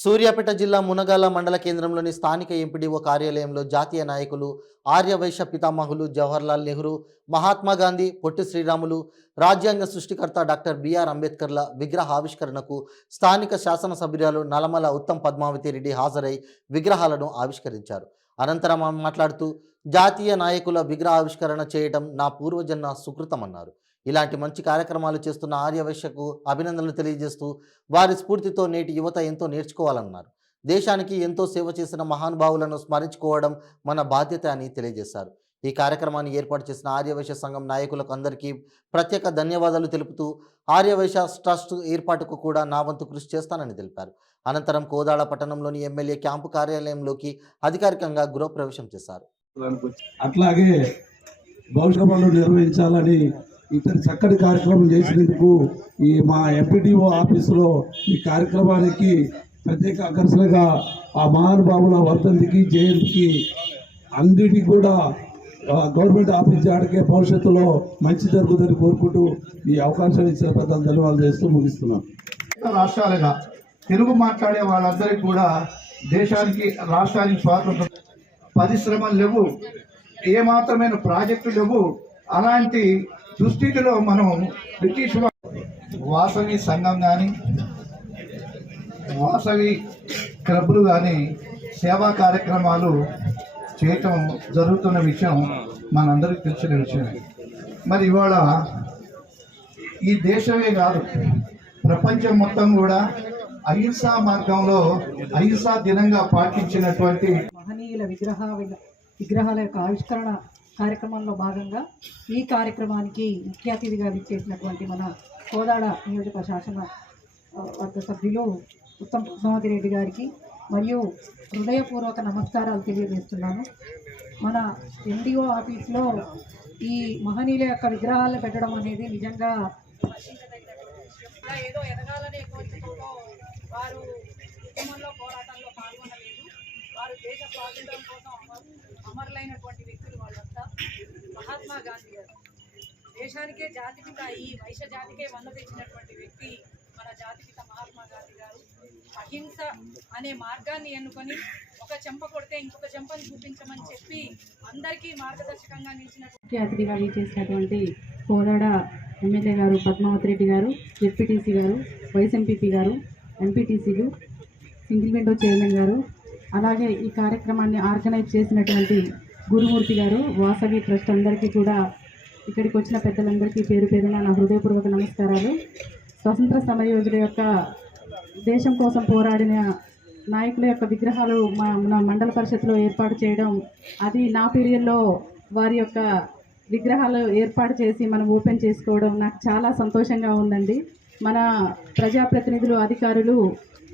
సూర్యాపేట జిల్లా మునగాల మండల కేంద్రంలోని స్థానిక ఎంపీడీఓ కార్యాలయంలో జాతీయ నాయకులు ఆర్యవైశ్య పితామహులు జవహర్లాల్ నెహ్రూ, మహాత్మా గాంధీ, పొట్టి శ్రీరాములు, రాజ్యాంగ సృష్టికర్త డాక్టర్ బిఆర్ అంబేద్కర్ల విగ్రహ ఆవిష్కరణకు స్థానిక శాసనసభ్యురాలు నలమల ఉత్తమ్ పద్మావతి రెడ్డి హాజరై విగ్రహాలను ఆవిష్కరించారు. అనంతరం ఆమె మాట్లాడుతూ జాతీయ నాయకుల విగ్రహ ఆవిష్కరణ చేయడం నా పూర్వజన్మ సుకృతమన్నారు. ఇలాంటి మంచి కార్యక్రమాలు చేస్తున్న ఆర్యవైశ్యకు అభినందనలు తెలియజేస్తూ వారి స్ఫూర్తితో నేటి యువత ఎంతో నేర్చుకోవాలన్నారు. దేశానికి ఎంతో సేవ చేసిన మహానుభావులను స్మరించుకోవడం మన బాధ్యత అని తెలియజేశారు. ఈ కార్యక్రమాన్ని ఏర్పాటు చేసిన ఆర్యవైశ్య సంఘం నాయకులకు అందరికీ ప్రత్యేక ధన్యవాదాలు తెలుపుతూ ఆర్యవైశ్య ట్రస్ట్ ఏర్పాటుకు కూడా నా వంతు కృషి చేస్తానని తెలిపారు. అనంతరం కోదాడ పట్టణంలోని ఎమ్మెల్యే క్యాంపు కార్యాలయంలోకి అధికారికంగా గృహప్రవేశం చేశారు. అట్లాగే భవిష్యత్తులో నిర్వహించాలని ఇతని చక్కటి కార్యక్రమం చేసినందుకు ఈ మా ఎంపీడీఓ ఆఫీసులో ఈ కార్యక్రమానికి ప్రత్యేక ఆకర్షణగా ఆ మహానుభావుల వర్ధంతికి జయంతికి అన్నిటికీ కూడా గవర్నమెంట్ ఆఫీస్ ఆడికే భవిష్యత్తులో మంచి జరుగుతుందని కోరుకుంటూ ఈ అవకాశం ఇచ్చిన పెద్దలు ధన్యవాదాలు చేస్తూ ముగిస్తున్నాం. రాష్ట్రాలుగా తెలుగు మాట్లాడే వాళ్ళందరికీ కూడా దేశానికి రాష్ట్రానికి స్వాతంత్రం, పరిశ్రమలు లేవు, ఏమాత్రమైన ప్రాజెక్టులు లేవు. అలాంటి దుస్థితిలో మనం బ్రిటిష్ వాసవి సంఘం కానీ వాసవి క్లబ్లు కానీ సేవా కార్యక్రమాలు చేయటం జరుగుతున్న విషయం మనందరికీ తెలిసిన విషయమే. మరి ఇవాళ ఈ దేశమే కాదు, ప్రపంచం మొత్తం కూడా అహింసా మార్గంలో అహింసా దినంగా పాటించినటువంటి మహనీయుల విగ్రహాల యొక్క ఆవిష్కరణ కార్యక్రమంలో భాగంగా ఈ కార్యక్రమానికి ముఖ్య అతిథిగా విచ్చేసినటువంటి మన కోదాడ నియోజక శాసన వర్గ సభ్యులు ఉత్తమ్ పద్మావతి రెడ్డి గారికి మరియు హృదయపూర్వక నమస్కారాలు తెలియజేస్తున్నాను. మన ఎండిఓ ఆఫీస్లో ఈ మహనీయుల యొక్క విగ్రహాలను పెట్టడం అనేది నిజంగా ఏదో ఎదగాలనే కోరికతో వారు ఉద్యమంలో పోరాటంలో పాల్గొనలేదు. వారు దేశ స్వాతంత్రం కోసం అమరులైనటువంటి వ్యక్తులు వాళ్ళంతా. మహాత్మా గాంధీ గారు దేశానికే జాతిపిత, ఈ వైశ్య జాతికే వన్న తెచ్చినటువంటి వ్యక్తి మన జాతిపిత మహాత్మా గాంధీ గారు. అహింస అనే మార్గాన్ని ఎన్నుకొని ఒక చెంప కొడితే ఇంకొక చెంపని చూపించమని చెప్పి అందరికీ మార్గదర్శకంగా నిలిచినటువంటి అతిథిగా చేసినటువంటి కోదాడ ఎమ్మెల్యే గారు పద్మావతి రెడ్డి గారు, జెడ్పీటీసీ గారు, వైస్ ఎంపీపీ గారు, ఎంపీటీసీలు, సింగిల్ విండో చైర్మన్ గారు, అలాగే ఈ కార్యక్రమాన్ని ఆర్గనైజ్ చేసినటువంటి గురుమూర్తి గారు, వాసవి ట్రస్ట్ అందరికీ కూడా, ఇక్కడికి వచ్చిన పెద్దలందరికీ పేరు పేరున నా హృదయపూర్వక నమస్కారాలు. స్వతంత్ర సమరయోధుల యొక్క దేశం కోసం పోరాడిన నాయకుల యొక్క విగ్రహాలు మన మండల పరిషత్లో ఏర్పాటు చేయడం, అది నా పీరియడ్లో వారి యొక్క విగ్రహాలు ఏర్పాటు చేసి మనం ఓపెన్ చేసుకోవడం నాకు చాలా సంతోషంగా ఉందండి. మన ప్రజాప్రతినిధులు, అధికారులు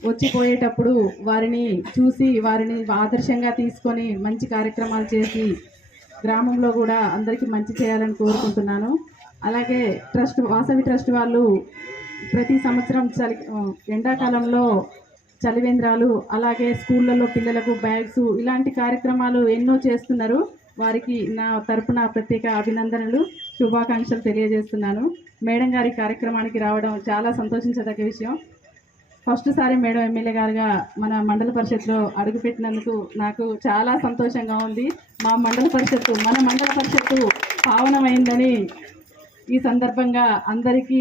వచ్చిపోయేటప్పుడు వారిని చూసి వారిని ఆదర్శంగా తీసుకొని మంచి కార్యక్రమాలు చేసి గ్రామంలో కూడా అందరికీ మంచి చేయాలని కోరుకుంటున్నాను. అలాగే వాసవి ట్రస్ట్ వాళ్ళు ప్రతి సంవత్సరం ఎండాకాలంలో చలివేంద్రాలు, అలాగే స్కూళ్ళల్లో పిల్లలకు బ్యాగ్స్, ఇలాంటి కార్యక్రమాలు ఎన్నో చేస్తున్నారు. వారికి నా తరపున ప్రత్యేక అభినందనలు, శుభాకాంక్షలు తెలియజేస్తున్నాను. మేడం గారి కార్యక్రమానికి రావడం చాలా సంతోషించదగ్గ విషయం. ఫస్ట్ సారి మేడం ఎమ్మెల్యే గారుగా మన మండల పరిషత్లో అడుగుపెట్టినందుకు నాకు చాలా సంతోషంగా ఉంది. మన మండల పరిషత్తు పావనమైందని ఈ సందర్భంగా అందరికీ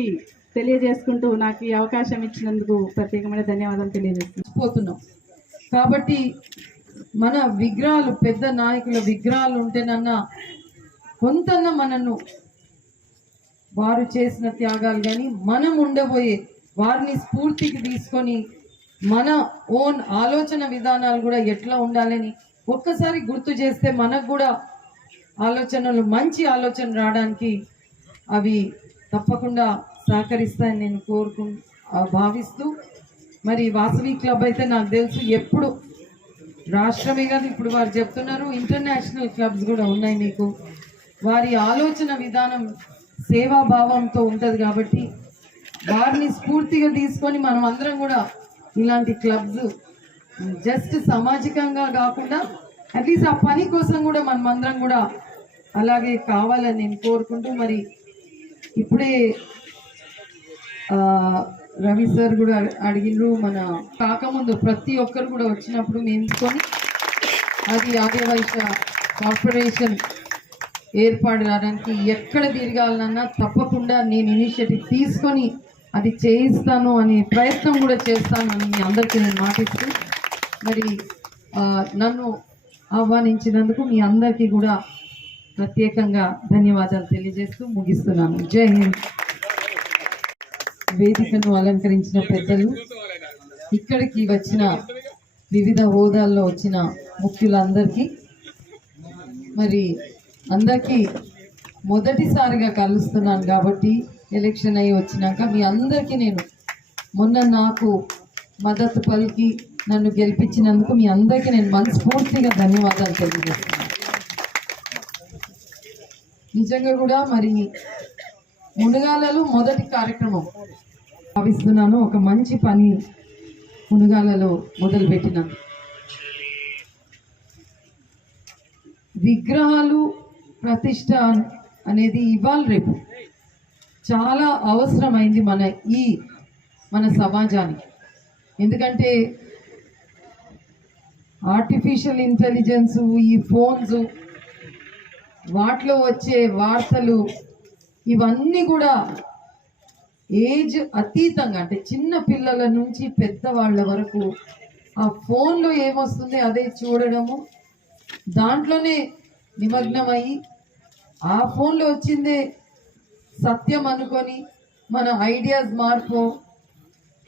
తెలియజేసుకుంటూ నాకు ఈ అవకాశం ఇచ్చినందుకు ప్రత్యేకమైన ధన్యవాదాలు తెలియజేస్తున్నాం. కాబట్టి మన విగ్రహాలు, పెద్ద నాయకుల విగ్రహాలు ఉంటేనన్నా కొంతన్నా మనను వారు చేసిన త్యాగాలు కానీ మనం ఉండబోయే వారిని స్ఫూర్తికి తీసుకొని మన ఓన్ ఆలోచన విధానాలు కూడా ఎట్లా ఉండాలని ఒక్కసారి గుర్తు చేస్తే మనకు కూడా ఆలోచనలు, మంచి ఆలోచన రావడానికి అవి తప్పకుండా సహకరిస్తాయని నేను భావిస్తూ, మరి వాసవి క్లబ్ అయితే నాకు తెలుసు ఎప్పుడు రాష్ట్రమే కాదు, ఇప్పుడు వారు చెప్తున్నారు ఇంటర్నేషనల్ క్లబ్స్ కూడా ఉన్నాయి మీకు. వారి ఆలోచన విధానం సేవాభావంతో ఉంటుంది కాబట్టి వారిని స్ఫూర్తిగా తీసుకొని మనం అందరం కూడా ఇలాంటి క్లబ్స్ జస్ట్ సామాజికంగా కాకుండా అట్లీస్ట్ ఆ పని కోసం కూడా మనం అందరం కూడా అలాగే కావాలని నేను కోరుకుంటూ, మరి ఇప్పుడే రవి సార్ కూడా అడిగిండ్రు. మన కాకముందు ప్రతి ఒక్కరు కూడా వచ్చినప్పుడు మేము కొని అది ఆర్యవైశ్య కార్పొరేషన్ ఏర్పాటు కావడానికి ఎక్కడ తిరగాలన్నా తప్పకుండా నేను ఇనిషియేటివ్ తీసుకొని అది చేయిస్తాను అనే ప్రయత్నం కూడా చేస్తానని మీ అందరికీ నేను మాటిస్తూ మరి నన్ను ఆహ్వానించినందుకు మీ అందరికీ కూడా ప్రత్యేకంగా ధన్యవాదాలు తెలియజేస్తూ ముగిస్తున్నాను. జై హింద్. వేదికను అలంకరించిన పెద్దలు, ఇక్కడికి వచ్చిన వివిధ హోదాల్లో వచ్చిన ముఖ్యులందరికీ, మరి అందరికీ మొదటిసారిగా కలుస్తున్నాను కాబట్టి ఎలక్షన్ అయ్యి వచ్చినాక మీ అందరికీ నేను మొన్న నాకు మద్దతు పలికి నన్ను గెలిపించినందుకు మీ అందరికీ నేను మనస్ఫూర్తిగా ధన్యవాదాలు తెలియజేస్తున్నాను. నిజంగా కూడా మరి మునగాలలో మొదటి కార్యక్రమం భావిస్తున్నాను. ఒక మంచి పని మునగాలలో మొదలుపెట్టినాను. విగ్రహాలు ప్రతిష్ట అనేది ఇవాళ రేపు చాలా అవసరమైంది మన సమాజానికి. ఎందుకంటే ఆర్టిఫిషియల్ ఇంటెలిజెన్స్, ఈ ఫోన్స్, వాటిలో వచ్చే వార్తలు ఇవన్నీ కూడా ఏజ్ అతీతంగా, అంటే చిన్న పిల్లల నుంచి పెద్దవాళ్ళ వరకు ఆ ఫోన్లో ఏమొస్తుంది అదే చూడడము, దాంట్లోనే నిమగ్నమయ్యి ఆ ఫోన్లో వచ్చిందే సత్యం అనుకొని మన ఐడియాస్ మార్పు,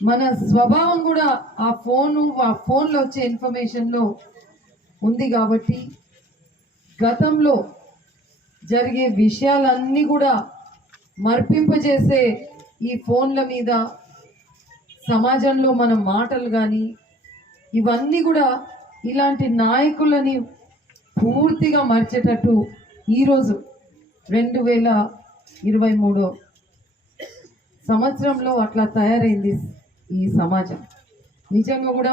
మన స్వభావం కూడా ఆ ఫోన్లో వచ్చే ఇన్ఫర్మేషన్లో ఉంది. కాబట్టి గతంలో జరిగే విషయాలన్నీ కూడా మర్పింపజేసే ఈ ఫోన్ల మీద సమాజంలో మన మాటలు కానీ ఇవన్నీ కూడా ఇలాంటి నాయకులని పూర్తిగా మర్చేటట్టు ఈరోజు 2023 సంవత్సరంలో అట్లా తయారైంది ఈ సమాజం. నిజంగా కూడా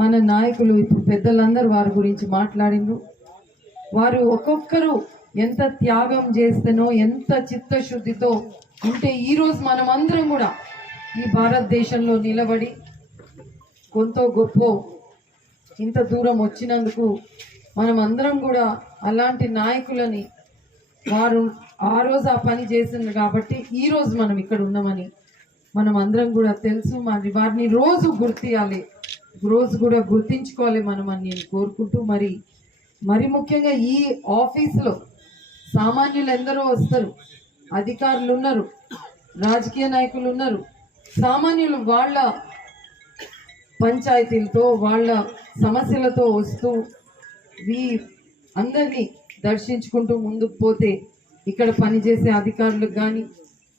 మన నాయకులు ఇప్పుడు పెద్దలందరూ వారి గురించి మాట్లాడిండ్రు. వారు ఒక్కొక్కరు ఎంత త్యాగం చేస్తేనో, ఎంత చిత్తశుద్ధితో ఉంటే ఈరోజు మనమందరం కూడా ఈ భారతదేశంలో నిలబడి కొంత గొప్ప ఇంత దూరం వచ్చినందుకు మనమందరం కూడా అలాంటి నాయకులని, వారు ఆ రోజు ఆ పని చేసింది కాబట్టి ఈరోజు మనం ఇక్కడ ఉన్నామని మనం అందరం కూడా తెలుసు. మరి వారిని రోజు గుర్తియాలి, రోజు కూడా గుర్తించుకోవాలి మనం అని నేను కోరుకుంటూ, మరి ముఖ్యంగా ఈ ఆఫీసులో సామాన్యులు ఎందరో వస్తారు, అధికారులు ఉన్నారు, రాజకీయ నాయకులు ఉన్నారు, సామాన్యులు వాళ్ళ పంచాయతీలతో వాళ్ళ సమస్యలతో వస్తూ అందరినీ దర్శించుకుంటూ ముందుకు పోతే ఇక్కడ పనిచేసే అధికారులకు కానీ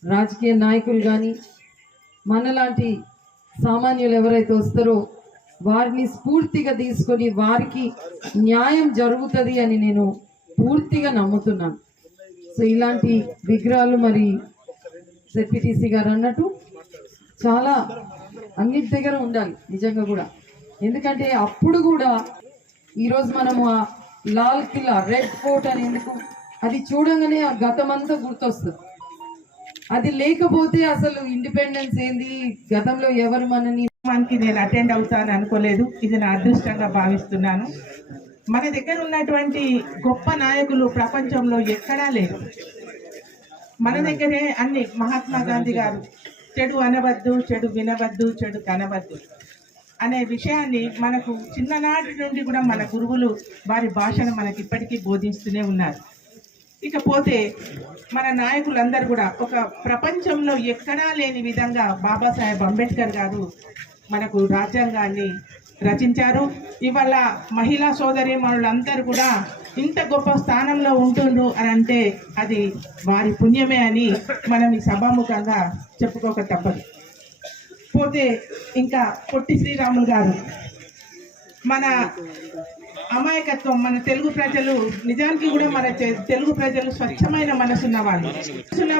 రాజకీయ నాయకులు కానీ మనలాంటి సామాన్యులు ఎవరైతే వస్తారో వారిని స్ఫూర్తిగా తీసుకొని వారికి న్యాయం జరుగుతుంది అని నేను పూర్తిగా నమ్ముతున్నాను. సో ఇలాంటి విగ్రహాలు మరి ZPTC గారు అన్నట్టు చాలా అన్నిటి దగ్గర ఉండాలి నిజంగా కూడా. ఎందుకంటే అప్పుడు కూడా ఈరోజు మనము ఆ లాల్ కిల్లా, రెడ్ ఫోర్ట్ అని ఎందుకు, అది చూడంగానే ఆ గతమంతా గుర్తొస్తుంది. అది లేకపోతే అసలు ఇండిపెండెన్స్ ఏంది, గతంలో ఎవరు మనకి నేను అటెండ్ అవుతాను అనుకోలేదు. ఇది నా అదృష్టంగా భావిస్తున్నాను. మన దగ్గర ఉన్నటువంటి గొప్ప నాయకులు ప్రపంచంలో ఎక్కడా లేరు. మన దగ్గరే అన్ని. మహాత్మా గాంధీ గారు చెడు అనవద్దు, చెడు వినవద్దు, చెడు కనవద్దు అనే విషయాన్ని మనకు చిన్ననాటి నుండి కూడా మన గురువులు వారి భాషను మనకి ఇప్పటికీ బోధిస్తూనే ఉన్నారు. ఇకపోతే మన నాయకులందరూ కూడా ఒక ప్రపంచంలో ఎక్కడా లేని విధంగా బాబాసాహెబ్ అంబేద్కర్ గారు మనకు రాజ్యాంగాన్ని రచించారు. ఇవాళ మహిళా సోదరీమణులందరూ కూడా ఇంత గొప్ప స్థానంలో ఉంటుండ్రు అని అంటే అది వారి పుణ్యమే అని మనం ఈ సభాముఖంగా చెప్పుకోక తప్పదు. పోతే ఇంకా పొట్టి శ్రీరాములు గారు, మన అమాయకత్వం, మన తెలుగు ప్రజలు నిజానికి కూడా మన తెలుగు ప్రజలు స్వచ్ఛమైన మనసున్న వాళ్ళు.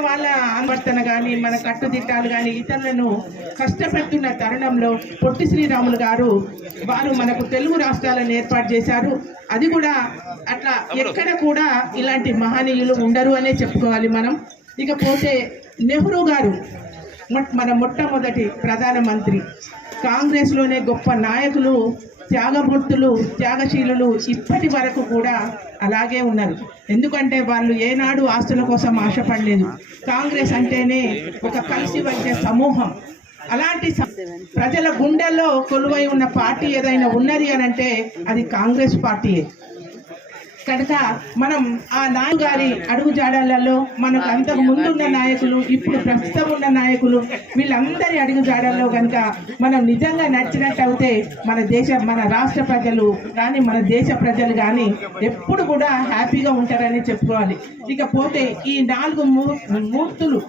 వాళ్ళ ఆవర్తన కానీ మన కట్టుదిట్టాలు కానీ ఇతరులను కష్టపెడుతున్న తరుణంలో పొట్టి శ్రీరాములు గారు వారు మనకు తెలుగు రాష్ట్రాలను ఏర్పాటు చేశారు. అది కూడా అట్లా ఎక్కడ కూడా ఇలాంటి మహనీయులు ఉండరు అనే చెప్పుకోవాలి మనం. ఇకపోతే నెహ్రూ గారు మన మొట్టమొదటి ప్రధానమంత్రి. కాంగ్రెస్లోనే గొప్ప నాయకులు, త్యాగమూర్తులు, త్యాగశీలులు ఇప్పటి వరకు కూడా అలాగే ఉన్నారు. ఎందుకంటే వాళ్ళు ఏనాడు ఆస్తుల కోసం ఆశపడలేదు. కాంగ్రెస్ అంటేనే ఒక కలిసి వచ్చే సమూహం. అలాంటి ప్రజల గుండెల్లో కొలువై ఉన్న పార్టీ ఏదైనా ఉన్నది అని అంటే అది కాంగ్రెస్ పార్టీయే. కనుక మనం ఆ నాయకు గారి అడుగుజాడలలో మనకు అంతకు ముందున్న నాయకులు, ఇప్పుడు ప్రస్తుతం ఉన్న నాయకులు, వీళ్ళందరి అడుగుజాడల్లో కనుక మనం నిజంగా నడిచినట్టు అయితే మన రాష్ట్ర ప్రజలు కానీ మన దేశ ప్రజలు కానీ ఎప్పుడు కూడా హ్యాపీగా ఉంటారని చెప్పుకోవాలి. ఇకపోతే ఈ 4 మూర్తులు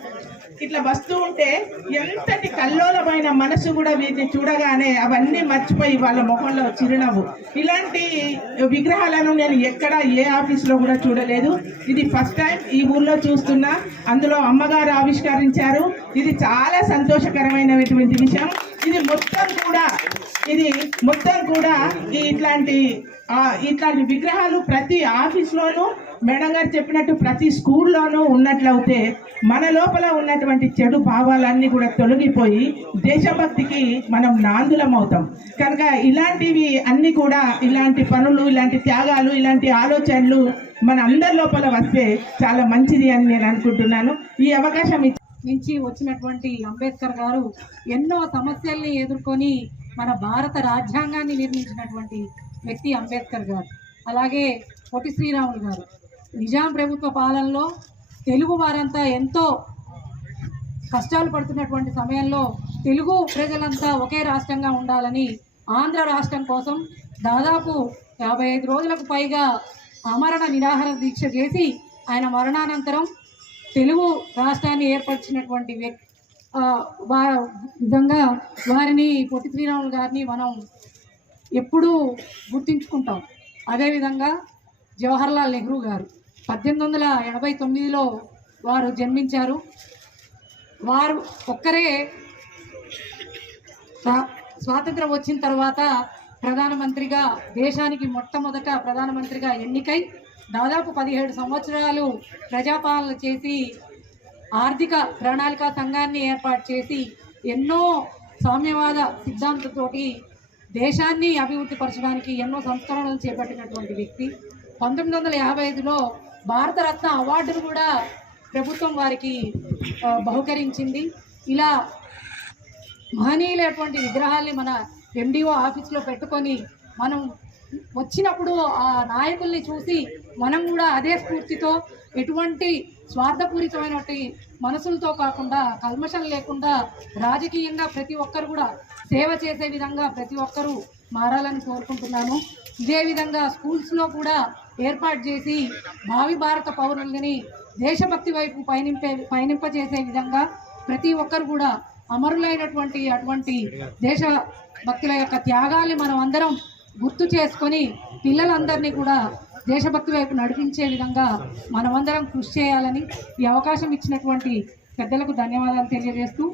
ఇట్లా వస్తూ ఉంటే ఎంతటి కల్లోలమైన మనసు కూడా వీటిని చూడగానే అవన్నీ మర్చిపోయి వాళ్ళ ముఖంలో చిరునవ్వు. ఇలాంటి విగ్రహాలను నేను ఎక్కడ ఏ ఆఫీస్లో కూడా చూడలేదు. ఇది ఫస్ట్ టైం ఈ ఊళ్ళో చూస్తున్నా. అందులో అమ్మగారు ఆవిష్కరించారు. ఇది చాలా సంతోషకరమైనటువంటి విషయం. ఇది మొత్తం కూడా ఇట్లాంటి విగ్రహాలు ప్రతి ఆఫీస్లోనూ మేడం గారు చెప్పినట్టు ప్రతి స్కూల్లోనూ ఉన్నట్లయితే మన లోపల ఉన్నటువంటి చెడు భావాలన్నీ కూడా తొలగిపోయి దేశభక్తికి మనం నాందులం అవుతాం. కనుక ఇలాంటివి అన్నీ కూడా, ఇలాంటి పనులు, ఇలాంటి త్యాగాలు, ఇలాంటి ఆలోచనలు మన అందరి లోపల వస్తే చాలా మంచిది అని నేను అనుకుంటున్నాను. ఈ అవకాశం నుంచి వచ్చినటువంటి అంబేద్కర్ గారు ఎన్నో సమస్యల్ని ఎదుర్కొని మన భారత రాజ్యాంగాన్ని నిర్మించినటువంటి వ్యక్తి అంబేద్కర్ గారు. అలాగే పొట్టి శ్రీరాములు గారు నిజాం ప్రభుత్వ పాలనలో తెలుగు వారంతా ఎంతో కష్టాలు పడుతున్నటువంటి సమయంలో తెలుగు ప్రజలంతా ఒకే రాష్ట్రంగా ఉండాలని ఆంధ్ర రాష్ట్రం కోసం దాదాపు 55 రోజులకు పైగా ఆమరణ నిరాహార దీక్ష చేసి ఆయన మరణానంతరం తెలుగు రాష్ట్రాన్ని ఏర్పరిచినటువంటి విధంగా వారిని, పొట్టి శ్రీరాములు గారిని మనం ఎప్పుడూ గుర్తించుకుంటాం. అదేవిధంగా జవహర్లాల్ నెహ్రూ గారు 1889లో వారు జన్మించారు. వారు ఒక్కరే స్వాతంత్రం వచ్చిన తర్వాత ప్రధానమంత్రిగా, దేశానికి మొట్టమొదట ప్రధానమంత్రిగా ఎన్నికై దాదాపు 17 సంవత్సరాలు ప్రజాపాలన చేసి ఆర్థిక ప్రణాళిక సంఘాన్ని ఏర్పాటు చేసి ఎన్నో సామ్యవాద సిద్ధాంతంతోటి దేశాన్ని అభివృద్ధి పరచడానికి ఎన్నో సంస్కరణలు చేపట్టినటువంటి వ్యక్తి. 1955లో భారతరత్న అవార్డును కూడా ప్రభుత్వం వారికి బహుకరించింది. ఇలా మహనీయులైనటువంటి విగ్రహాల్ని మన ఎండిఓ ఆఫీస్లో పెట్టుకొని మనం వచ్చినప్పుడు ఆ నాయకుల్ని చూసి మనం కూడా అదే స్ఫూర్తితో, ఎటువంటి స్వార్థపూరితమైనటువంటి మనసులతో కాకుండా, కల్మషం లేకుండా రాజకీయంగా ప్రతి ఒక్కరు కూడా సేవ చేసే విధంగా ప్రతి ఒక్కరూ మారాలని కోరుకుంటున్నాను. ఇదే విధంగా స్కూల్స్లో కూడా ఏర్పాటు చేసి భావి భారత పౌరులని దేశభక్తి వైపు పయనింపజేసే విధంగా ప్రతి ఒక్కరు కూడా అమరులైనటువంటి అటువంటి దేశభక్తుల యొక్క త్యాగాల్ని మనం అందరం గుర్తు చేసుకొని పిల్లలందరినీ కూడా దేశభక్తి వైపు నడిపించే విధంగా మనమందరం కృషి చేయాలని ఈ అవకాశం ఇచ్చినటువంటి పెద్దలకు ధన్యవాదాలు తెలియజేస్తూ